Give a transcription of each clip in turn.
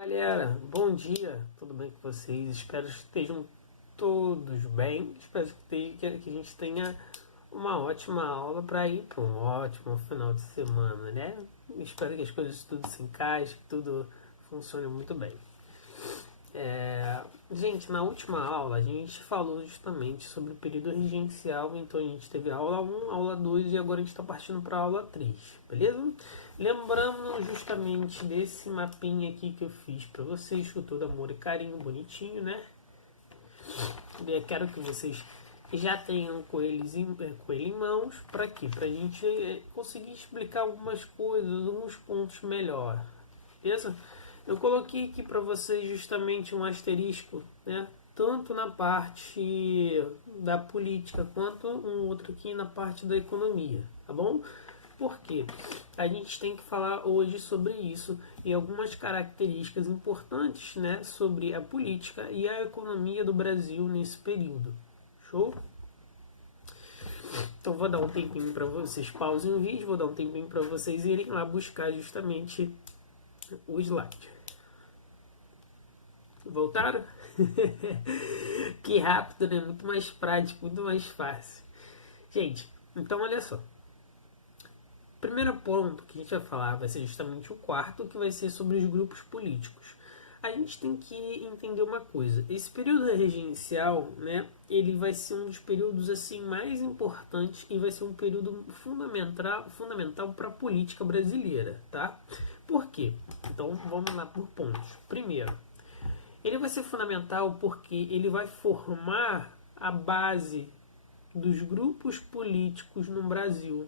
Galera, bom dia, tudo bem com vocês? Espero que estejam todos bem. Espero que a gente tenha uma ótima aula para ir para um ótimo final de semana, né? Espero que as coisas tudo se encaixem, que tudo funcione muito bem. Gente, na última aula a gente falou justamente sobre o período regencial, então a gente teve a aula 1, aula 2 e agora a gente está partindo para a aula 3, beleza? Lembrando justamente desse mapinha aqui que eu fiz para vocês, com todo amor e carinho, bonitinho, né? Eu quero que vocês já tenham com ele em mãos, para quê? Para a gente conseguir explicar algumas coisas, alguns pontos melhor, beleza? Eu coloquei aqui para vocês justamente um asterisco, né? Tanto na parte da política quanto um outro aqui na parte da economia, tá bom? Porque a gente tem que falar hoje sobre isso e algumas características importantes, né, sobre a política e a economia do Brasil nesse período. Show? Então vou dar um tempinho para vocês, pausem o vídeo, vou dar um tempinho para vocês irem lá buscar justamente o slide. Voltaram? Que rápido, né? Muito mais prático, muito mais fácil. Gente, então olha só. Primeiro ponto que a gente vai falar vai ser justamente o quarto, que vai ser sobre os grupos políticos. A gente tem que entender uma coisa. Esse período regencial, né, ele vai ser um dos períodos assim mais importantes e vai ser um período fundamental para a política brasileira, tá? Por quê? Então vamos lá por pontos. Primeiro, ele vai ser fundamental porque ele vai formar a base dos grupos políticos no Brasil.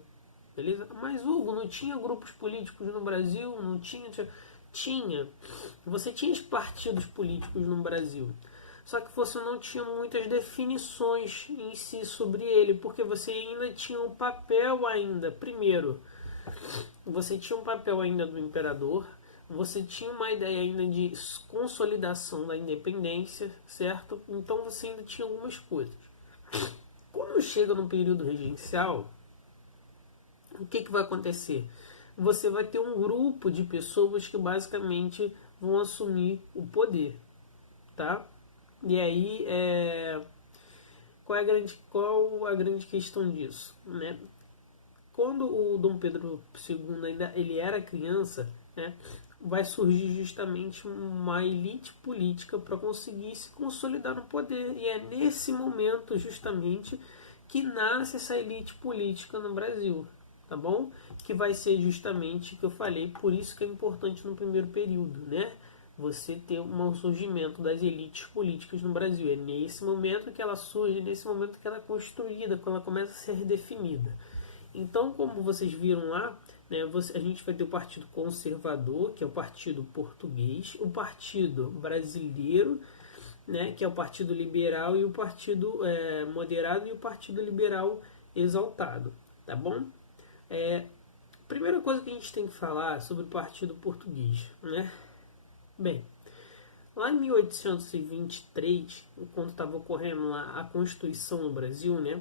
Beleza? Mas, Hugo, não tinha grupos políticos no Brasil? Não tinha? Tinha. Você tinha os partidos políticos no Brasil. Só que você não tinha muitas definições em si sobre ele, porque você ainda tinha um papel ainda. Primeiro, você tinha um papel ainda do imperador, você tinha uma ideia ainda de consolidação da independência, certo? Então você ainda tinha algumas coisas. Quando chega no período regencial, o que vai acontecer? Você vai ter um grupo de pessoas que basicamente vão assumir o poder, tá? E aí, qual a grande questão disso, né? Quando o Dom Pedro II ainda ele era criança, né, vai surgir justamente uma elite política para conseguir se consolidar no poder. E é nesse momento justamente que nasce essa elite política no Brasil, tá bom? Que vai ser justamente o que eu falei, por isso que é importante no primeiro período, né? Você ter um surgimento das elites políticas no Brasil. É nesse momento que ela surge, nesse momento que ela é construída, quando ela começa a ser definida. Então, como vocês viram lá, né, a gente vai ter o Partido Conservador, que é o Partido Português, o Partido Brasileiro, né, que é o Partido Liberal, e o Partido Moderado e o Partido Liberal Exaltado, tá bom? Primeira coisa que a gente tem que falar sobre o Partido Português, né? Bem, lá em 1823, quando estava ocorrendo lá a Constituição no Brasil, né?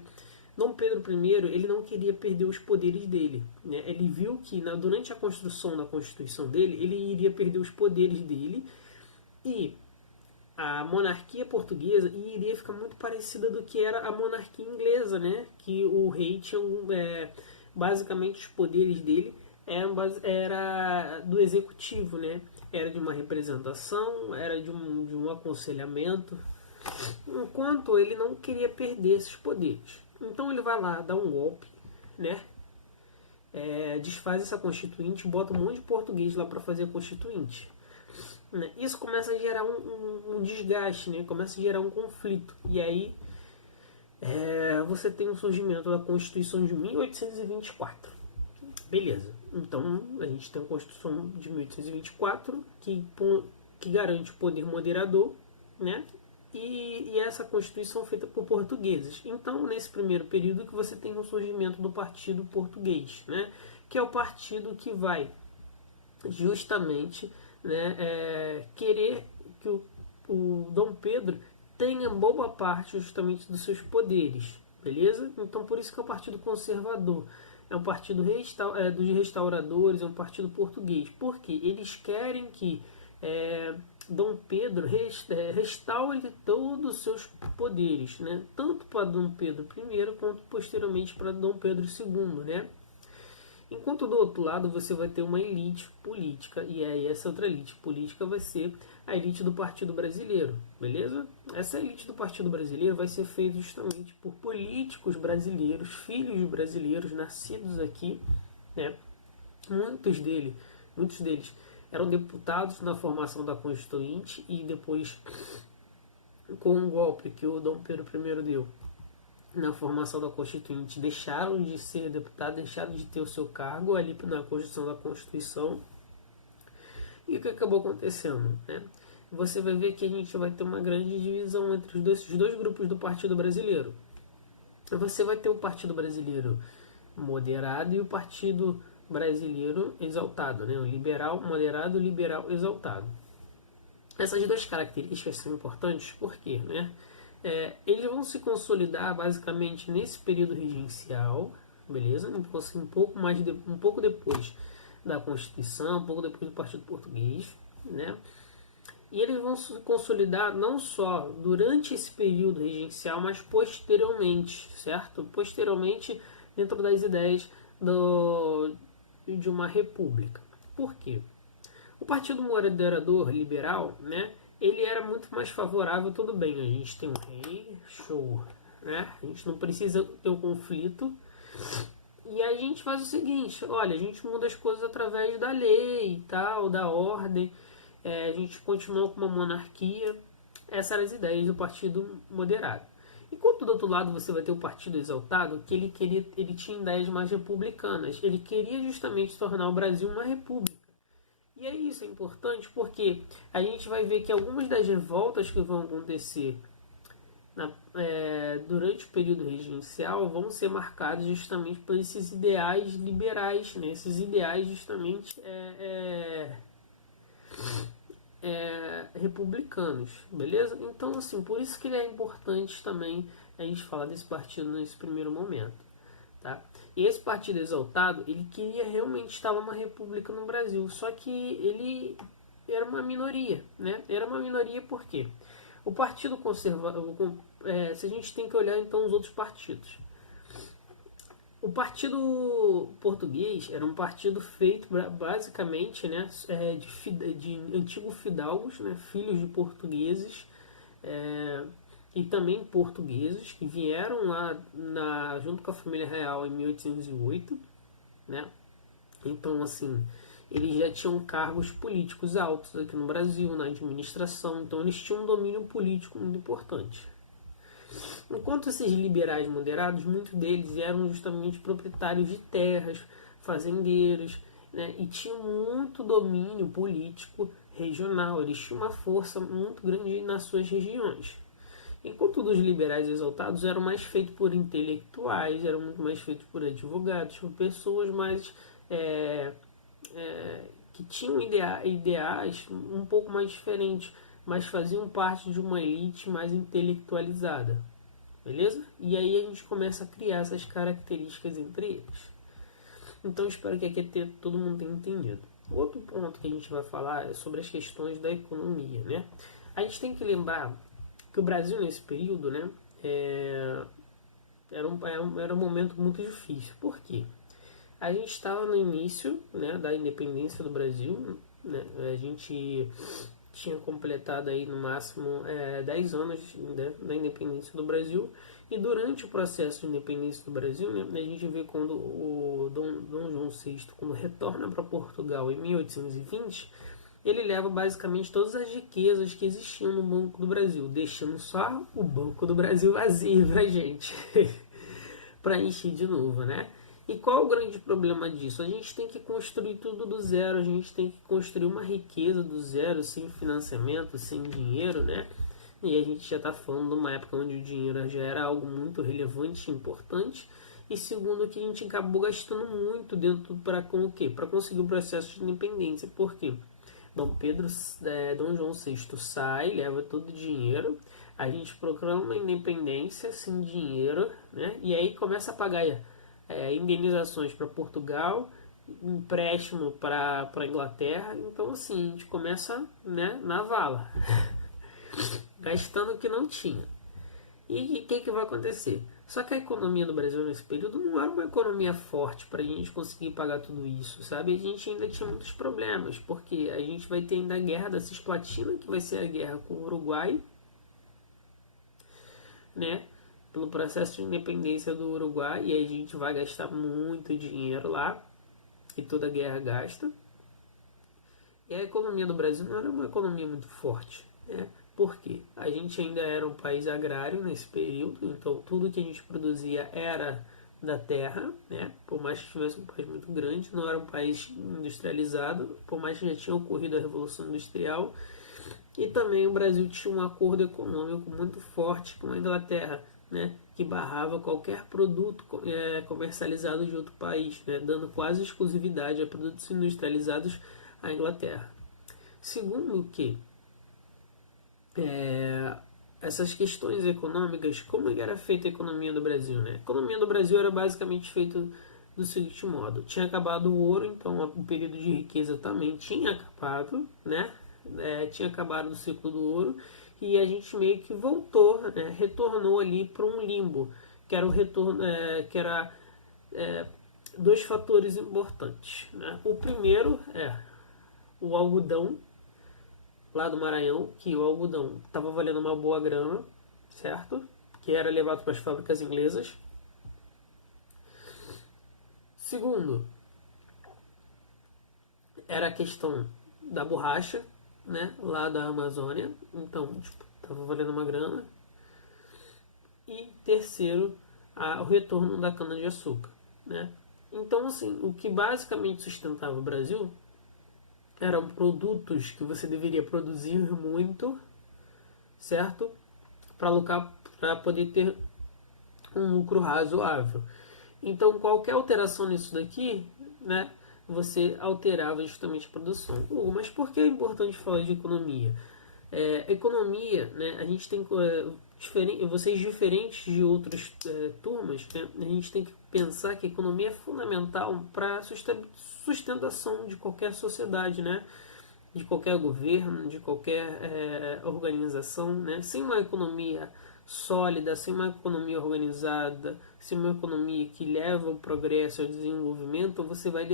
Dom Pedro I ele não queria perder os poderes dele, né? Ele viu que durante a construção da Constituição dele, ele iria perder os poderes dele e a monarquia portuguesa iria ficar muito parecida do que era a monarquia inglesa, né? Que o rei tinha basicamente os poderes dele era do executivo, né? Era de uma representação, era de um aconselhamento, enquanto ele não queria perder esses poderes. Então ele vai lá, dá um golpe, né? Desfaz essa constituinte, bota um monte de português lá para fazer a constituinte. Isso começa a gerar um desgaste, né? Começa a gerar um conflito. E aí você tem o surgimento da Constituição de 1824. Beleza. Então a gente tem a Constituição de 1824 que garante o poder moderador, né? E essa Constituição feita por portugueses. Então, nesse primeiro período que você tem o surgimento do Partido Português, né? Que é o partido que vai justamente, né, querer que o Dom Pedro tenha boa parte justamente dos seus poderes, beleza? Então, por isso que é o Partido Conservador. É um partido dos restauradores, é um partido português. Por quê? Eles querem que Dom Pedro restaura todos os seus poderes, né? Tanto para Dom Pedro I quanto posteriormente para Dom Pedro II, né? Enquanto do outro lado você vai ter uma elite política, e aí essa outra elite política vai ser a elite do Partido Brasileiro, beleza? Essa elite do Partido Brasileiro vai ser feita justamente por políticos brasileiros, filhos de brasileiros nascidos aqui, né? Muitos deles eram deputados na formação da Constituinte e depois, com um golpe que o Dom Pedro I deu na formação da Constituinte, deixaram de ser deputados, deixaram de ter o seu cargo ali na Constituição da Constituição. E o que acabou acontecendo, né? Você vai ver que a gente vai ter uma grande divisão entre os dois grupos do Partido Brasileiro. Você vai ter o Partido Brasileiro moderado e o Partido Brasileiro exaltado, né? O liberal moderado e o liberal exaltado. Essas duas características são importantes porque, né? Eles vão se consolidar basicamente nesse período regencial, beleza? Então, assim, um pouco depois da Constituição, um pouco depois do Partido Português, né? E eles vão se consolidar não só durante esse período regencial, mas posteriormente, certo? Posteriormente, dentro das ideias de uma república. Por quê? O Partido Moderador Liberal, né? Ele era muito mais favorável, tudo bem, a gente tem um rei, show, né? A gente não precisa ter um conflito. E aí a gente faz o seguinte, olha, a gente muda as coisas através da lei e tal, da ordem, a gente continua com uma monarquia. Essas eram as ideias do Partido Moderado. Enquanto do outro lado você vai ter o Partido Exaltado, que ele tinha ideias mais republicanas. Ele queria justamente tornar o Brasil uma república. E aí isso é importante porque a gente vai ver que algumas das revoltas que vão acontecer durante o período regencial vão ser marcadas justamente por esses ideais liberais, né? Esses ideais justamente republicanos, beleza? Então, assim, por isso que ele é importante também a gente falar desse partido nesse primeiro momento, tá? E esse partido exaltado, ele queria realmente estar uma república no Brasil, só que ele era uma minoria, né? Era uma minoria por quê? O Partido Conservador, se a gente tem que olhar então os outros partidos. O Partido Português era um partido feito basicamente, né, de antigos fidalgos, né, filhos de portugueses, e também portugueses que vieram lá junto com a família real em 1808, né? Então, assim, eles já tinham cargos políticos altos aqui no Brasil, na administração, então eles tinham um domínio político muito importante. Enquanto esses liberais moderados, muitos deles eram justamente proprietários de terras, fazendeiros, né, e tinham muito domínio político regional, eles tinham uma força muito grande nas suas regiões. Enquanto os liberais exaltados eram mais feitos por intelectuais, eram muito mais feitos por advogados, por pessoas mais que tinham ideais um pouco mais diferentes, mas faziam parte de uma elite mais intelectualizada, beleza? E aí a gente começa a criar essas características entre eles. Então espero que aqui todo mundo tenha entendido. Outro ponto que a gente vai falar é sobre as questões da economia, né? A gente tem que lembrar que o Brasil nesse período, né, era um momento muito difícil. Por quê? A gente estava no início, né, da independência do Brasil, né? A gente tinha completado aí no máximo 10 anos, né, da independência do Brasil, e durante o processo de independência do Brasil, né, a gente vê quando o Dom João VI, quando retorna para Portugal em 1820, ele leva basicamente todas as riquezas que existiam no Banco do Brasil, deixando só o Banco do Brasil vazio pra gente, para encher de novo, né? E qual o grande problema disso? A gente tem que construir tudo do zero, a gente tem que construir uma riqueza do zero, sem financiamento, sem dinheiro, né? E a gente já está falando de uma época onde o dinheiro já era algo muito relevante e importante. E segundo, que a gente acabou gastando muito dentro para com o quê? Para conseguir o processo de independência. Por quê? Dom João VI sai, leva todo o dinheiro, a gente proclama a independência sem dinheiro, né? E aí começa a pagar indenizações para Portugal, empréstimo para a Inglaterra. Então, assim, a gente começa, né, na vala, gastando o que não tinha. E o que vai acontecer? Só que a economia do Brasil nesse período não era uma economia forte para a gente conseguir pagar tudo isso, sabe? A gente ainda tinha muitos problemas, porque a gente vai ter ainda a guerra da Cisplatina, que vai ser a guerra com o Uruguai, né? Pelo processo de independência do Uruguai, e aí a gente vai gastar muito dinheiro lá, e toda guerra gasta. E a economia do Brasil não era uma economia muito forte, né? Por quê? A gente ainda era um país agrário nesse período, então tudo que a gente produzia era da terra, né? Por mais que tivesse um país muito grande, não era um país industrializado, por mais que já tinha ocorrido a Revolução Industrial. E também o Brasil tinha um acordo econômico muito forte com a Inglaterra, né? Que barrava qualquer produto comercializado de outro país, né? Dando quase exclusividade a produtos industrializados à Inglaterra. Segundo que essas questões econômicas, como era feita a economia do Brasil, né? A economia do Brasil era basicamente feita do seguinte modo: tinha acabado o ouro, então o período de riqueza também tinha acabado, né? Tinha acabado o ciclo do ouro, e a gente meio que voltou, né? Retornou ali para um limbo, que era o retorno, que era dois fatores importantes, né? O primeiro é o algodão lá do Maranhão, que o algodão estava valendo uma boa grana, certo? Que era levado para as fábricas inglesas. Segundo, era a questão da borracha, né? Lá da Amazônia. Então, tipo, estava valendo uma grana. E terceiro, o retorno da cana-de-açúcar, né? Então, assim, o que basicamente sustentava o Brasil eram produtos que você deveria produzir muito, certo? Para poder ter um lucro razoável. Então, qualquer alteração nisso daqui, né, você alterava justamente a produção. Mas por que é importante falar de economia? Economia, né, a gente tem vocês diferentes de outras turmas, né, a gente tem que pensar que a economia é fundamental para a sustentação de qualquer sociedade, né, de qualquer governo, de qualquer organização, né? Sem uma economia sólida, sem uma economia organizada, sem uma economia que leva ao progresso, ao desenvolvimento, você vai o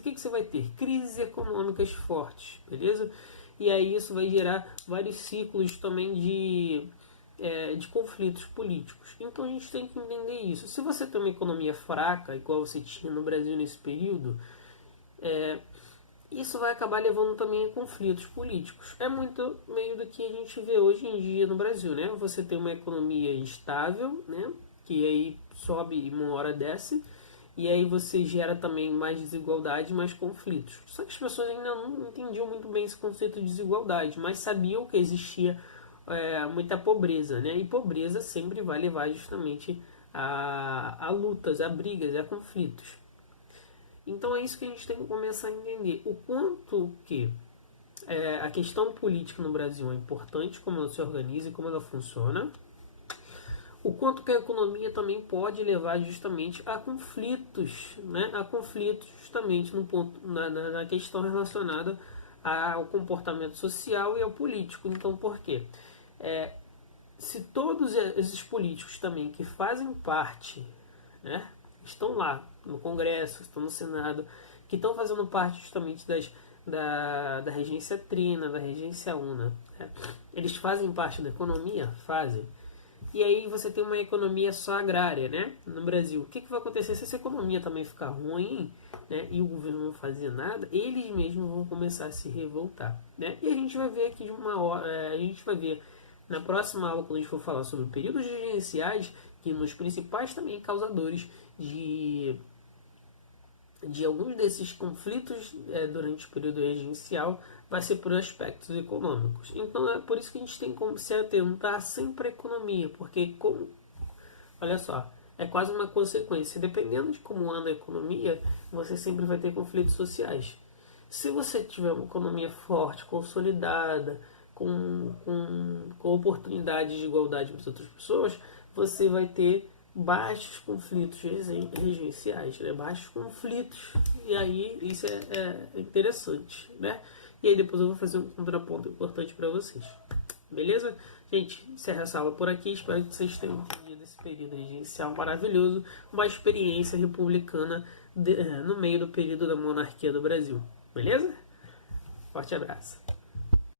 que você vai ter? Crises econômicas fortes, beleza? E aí isso vai gerar vários ciclos também de conflitos políticos. Então a gente tem que entender isso. Se você tem uma economia fraca, igual você tinha no Brasil nesse período, isso vai acabar levando também a conflitos políticos. É muito meio do que a gente vê hoje em dia no Brasil, né? Você tem uma economia instável, né? Que aí sobe e uma hora desce, e aí você gera também mais desigualdade, mais conflitos. Só que as pessoas ainda não entendiam muito bem esse conceito de desigualdade, mas sabiam que existia muita pobreza, né? E pobreza sempre vai levar justamente a lutas, a brigas, a conflitos. Então é isso que a gente tem que começar a entender. O quanto que a questão política no Brasil é importante, como ela se organiza e como ela funciona. O quanto que a economia também pode levar justamente a conflitos, né? A conflitos justamente no ponto, na questão relacionada ao comportamento social e ao político. Então por quê? Se todos esses políticos também que fazem parte, né, estão lá no Congresso, estão no Senado, que estão fazendo parte justamente da regência trina, da regência una, né? Eles fazem parte da economia? Fazem. E aí você tem uma economia só agrária, né, no Brasil. O que vai acontecer se essa economia também ficar ruim, né, e o governo não fazer nada? Eles mesmos vão começar a se revoltar, né? E a gente vai ver aqui de uma hora, a gente vai ver na próxima aula, quando a gente for falar sobre períodos regenciais, que nos principais também causadores de alguns desses conflitos durante o período regencial vai ser por aspectos econômicos. Então é por isso que a gente tem que se atentar sempre à economia, porque olha só, é quase uma consequência. Dependendo de como anda a economia, você sempre vai ter conflitos sociais. Se você tiver uma economia forte, consolidada, com oportunidades de igualdade para as outras pessoas, você vai ter baixos conflitos regenciais, né? Baixos conflitos. E aí isso é interessante, né? E aí depois eu vou fazer um contraponto importante para vocês. Beleza? Gente, encerra essa aula por aqui. Espero que vocês tenham entendido esse período regencial maravilhoso. Uma experiência republicana no meio do período da monarquia do Brasil. Beleza? Forte abraço.